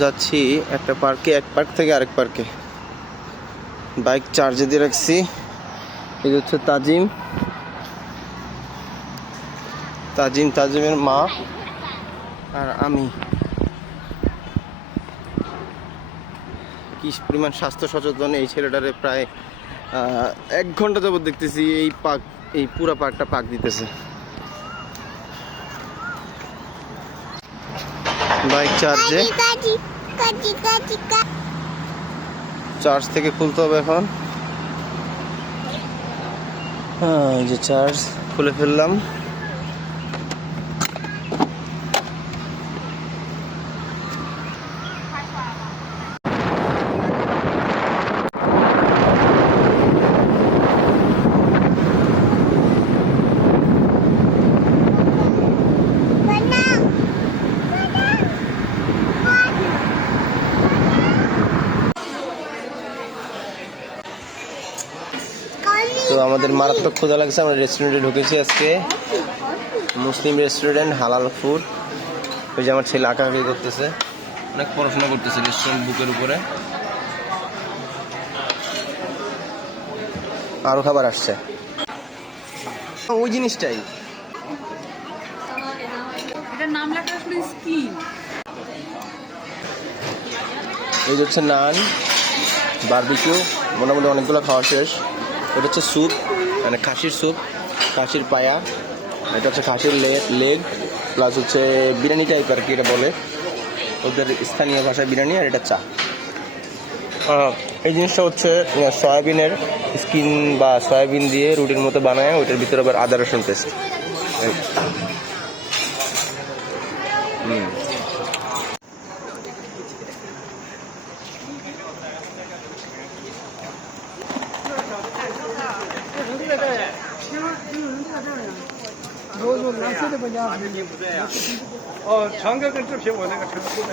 যাচ্ছি একটা পার্কে, এক পার্ক থেকে আরেক পার্কে। বাইক চার্জে দিয়ে রাখছি। এই হচ্ছে তাজিমের মা আর আমি। কি পরিমাণ স্বাস্থ্য সচেতন এই ছেলেটারে! প্রায় 1 ঘন্টা যাবত দেখতেছি এই পুরা পার্কটা পাক দিতেছে। বাইক চার্জে, চার্জ থেকে খুলতে হবে এখন। এই যে চার্জ খুলে ফেললাম। তো আমাদের মারাত্মক ক্ষুধা লাগছে, আমরা রেস্টুরেন্টে ঢুকেছি আজকে। মুসলিম রেস্টুরেন্ট, হালাল ফুড। ওই যে আমার ছেলে আঁকাআঁকি করতেছে, অনেক পড়াশোনা করতেছে রেস্টুরেন্ট বুকের উপরে। আরো খাবার আসছে, ওই জিনিসটাই। এই হচ্ছে নান, বারবিকিউ, মোটামুটি অনেকগুলো খাওয়া শেষ। এটা হচ্ছে স্যুপ, মানে খাসির স্যুপ, খাসির পায়া। এটা হচ্ছে খাসির লেগ, প্লাস হচ্ছে বিরিয়ানি টাইপ আর কি এটা বলে, ওদের স্থানীয় ভাষায় বিরিয়ানি। আর এটা চা। এই জিনিসটা হচ্ছে সয়াবিনের স্কিন বা সয়াবিন দিয়ে রুটির মতো বানায়, ওইটার ভিতরে আবার আদা রসুন পেস্ট।哦，长哥跟志平，我那个成都的。